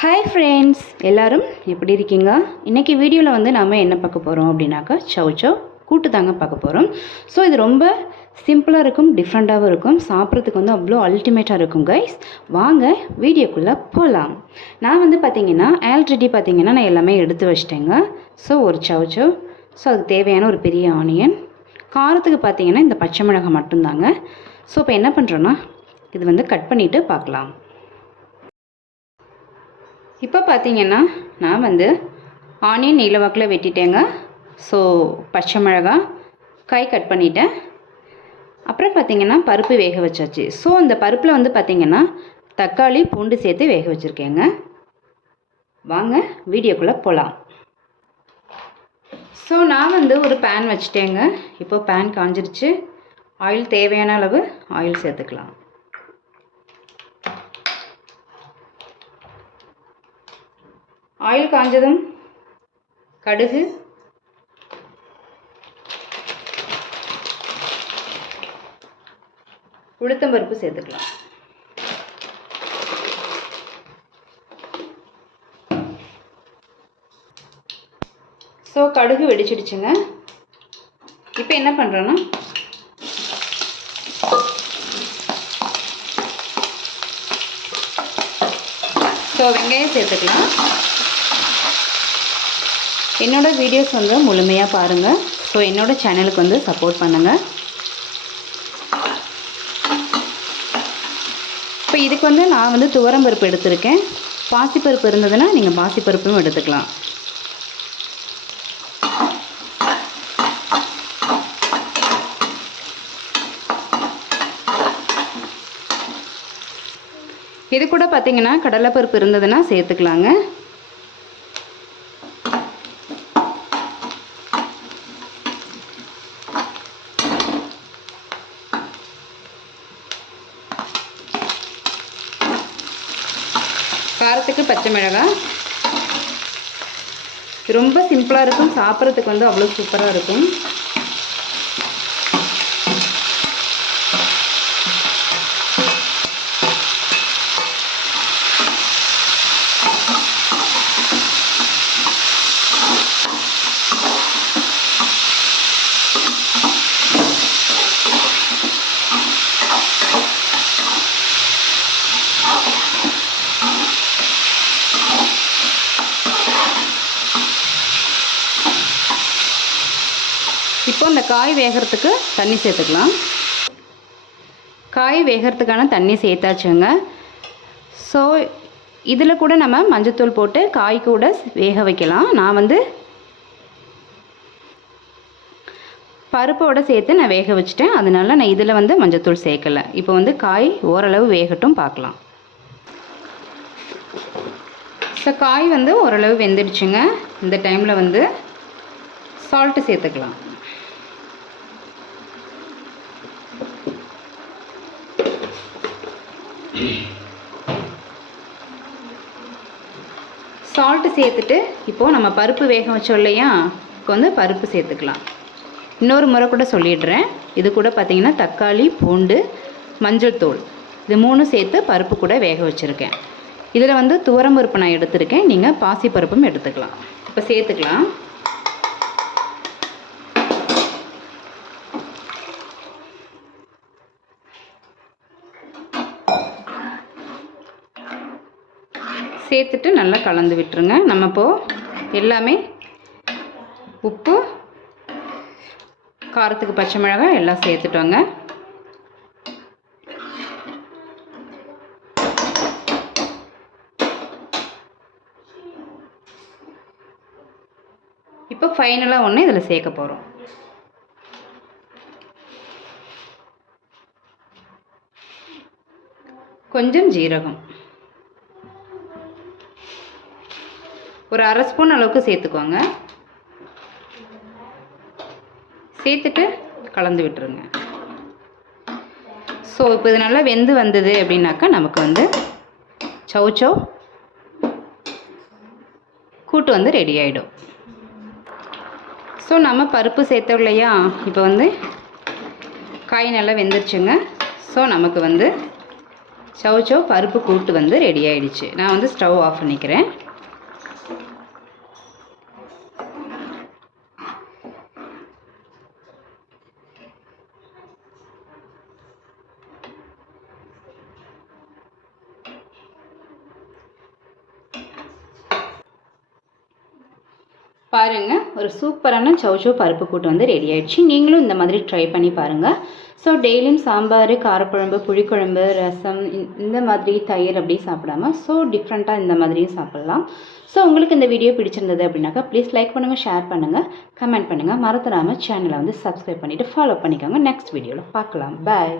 Hi friends எல்லோரும் எப்படி இருக்கீங்க? இன்றைக்கி வீடியோவில் வந்து நாம் என்ன பார்க்க போகிறோம் அப்படின்னாக்கா சவ் சவ் கூட்டு தாங்க பார்க்க போகிறோம் ஸோ இது ரொம்ப சிம்பிளாக இருக்கும் டிஃப்ரெண்ட்டாகவும் இருக்கும். சாப்பிட்றதுக்கு வந்து அவ்வளோ அல்டிமேட்டாக இருக்கும் கைஸ் வாங்க வீடியோக்குள்ளே போகலாம் நான் வந்து பார்த்தீங்கன்னா ஆல்ரெடி பார்த்தீங்கன்னா நான் எல்லாமே எடுத்து வச்சிட்டேங்க. ஸோ ஒரு சவ் சவ் ஸோ அதுக்கு தேவையான ஒரு பெரிய ஆனியன் காரத்துக்கு பார்த்தீங்கன்னா இந்த பச்சை மிளகாய் மட்டும்தாங்க. ஸோ இப்போ என்ன பண்ணுறோன்னா இது வந்து கட் பண்ணிவிட்டு பார்க்கலாம். இப்போ பார்த்தீங்கன்னா நான் வந்து ஆனியன் நீளவாக்கில் வெட்டிட்டேங்க. ஸோ பச்சை மிளகா காய் கட் பண்ணிட்டேன். அப்புறம் பார்த்தீங்கன்னா பருப்பு வேக வச்சாச்சு. ஸோ அந்த பருப்பில் வந்து பார்த்தீங்கன்னா தக்காளி பூண்டு சேர்த்து வேக வச்சுருக்கேங்க. வாங்க வீடியோக்குள்ளே போகலாம் ஸோ நான் வந்து ஒரு பேன் வச்சுட்டேங்க. இப்போ பேன் காஞ்சிருச்சு. ஆயில் தேவையான அளவு ஆயில் சேர்த்துக்கலாம். ஆயில் காஞ்சதும் கடுகு. உளுத்தம்பருப்பு சேர்த்துக்கலாம். ஸோ கடுகு வெடிச்சிடுச்சுங்க. இப்போ என்ன பண்ணுறோன்னா ஸோ வெங்காயம் சேர்த்துக்கலாம். என்னோடய வீடியோஸ் வந்து முழுமையாக பாருங்கள் ஸோ என்னோடய சேனலுக்கு வந்து சப்போர்ட் பண்ணுங்கள் இப்போ இதுக்கு வந்து நான் வந்து துவரம்பருப்பு எடுத்திருக்கேன். பாசிப்பருப்பு இருந்ததுன்னா நீங்கள் பாசிப்பருப்பும் எடுத்துக்கலாம். இது கூட பார்த்தீங்கன்னா கடலைப்பருப்பு இருந்ததுன்னா சேர்த்துக்கலாங்க. காரத்துக்கு பச்சை மிளகாய் ரொம்ப சிம்பிளாக இருக்கும். சாப்பிட்றதுக்கு வந்து அவ்வளோ சூப்பராக இருக்கும். இப்போ இந்த காய் வேகிறதுக்கு தண்ணி சேர்த்துக்கலாம். காய் வேகிறதுக்கான தண்ணி சேர்த்தாச்சுங்க. ஸோ இதில் கூட நம்ம மஞ்சத்தூள் போட்டு காய் கூட வேக வைக்கலாம். நான் வந்து பருப்போடு சேர்த்து நான் வேக வச்சுட்டேன். அதனால நான் இதில் வந்து மஞ்சத்தூள் சேர்க்கலை. இப்போ வந்து காய் ஓரளவு வேகட்டும் பார்க்கலாம். ஸோ காய் வந்து ஓரளவு வெந்துடுச்சுங்க. இந்த டைமில் வந்து சால்ட்டு சேர்த்துக்கலாம். சால்ட்டு சேர்த்துட்டு இப்போது நம்ம பருப்பு வேக வச்சோம் இல்லையா? இப்போ வந்து பருப்பு சேர்த்துக்கலாம். இன்னொரு முறை கூட சொல்லிடுறேன். இது கூட பார்த்திங்கன்னா தக்காளி பூண்டு மஞ்சள் தூள். இது மூணும் சேர்த்து பருப்பு கூட வேக வச்சுருக்கேன். இதில் வந்து துவரம் பருப்பு நான் எடுத்திருக்கேன். நீங்கள் பாசி பருப்பும் எடுத்துக்கலாம். இப்போ சேர்த்துக்கலாம். சேர்த்துட்டு நல்லா கலந்து விட்டுருங்க. நம்ம இப்போது எல்லாமே உப்பு காரத்துக்கு பச்சை மிளகாய் எல்லாம் சேர்த்துட்டோங்க. இப்போ ஃபைனலாக ஒன்று இதில் சேர்க்க போகிறோம் கொஞ்சம் ஜீரகம். ஒரு அரை ஸ்பூன் அளவுக்கு சேர்த்துக்கோங்க. சேர்த்துட்டு கலந்து விட்டுருங்க. ஸோ இப்போ இது நல்லா வெந்து வந்தது அப்படின்னாக்கா நமக்கு வந்து சவு சவ் கூட்டு வந்து ரெடி ஆகிடும் ஸோ நம்ம பருப்பு சேர்த்தோம் இல்லையா? இப்போ வந்து காய் நல்லா வெந்துருச்சுங்க. ஸோ நமக்கு வந்து சவ் பருப்பு கூட்டு வந்து ரெடி ஆகிடுச்சு நான் வந்து ஸ்டவ் ஆஃப் பண்ணிக்கிறேன். பாருங்கள் ஒரு சூப்பரான சௌச்சோ பருப்பு கூட்டு வந்து ரெடி ஆயிடுச்சு. நீங்களும் இந்த மாதிரி ட்ரை பண்ணி பாருங்கள் ஸோ டெய்லியும் சாம்பார் காரக்குழம்பு புளிக்குழம்பு ரசம் இந்த- இந்த மாதிரி தயிர் அப்படி சாப்பிடாம ஸோ டிஃப்ரெண்ட்டாக இந்த மாதிரியும் சாப்பிட்லாம். ஸோ உங்களுக்கு இந்த வீடியோ பிடிச்சிருந்தது அப்படின்னாக்கா ப்ளீஸ் லைக் பண்ணுங்கள் ஷேர் பண்ணுங்கள் கமெண்ட் பண்ணுங்கள் மறந்துடாமல் சேனலை வந்து சப்ஸ்கிரைப் பண்ணிவிட்டு ஃபாலோ பண்ணிக்கோங்க. நெக்ஸ்ட் வீடியோவில் பார்க்கலாம் பாய்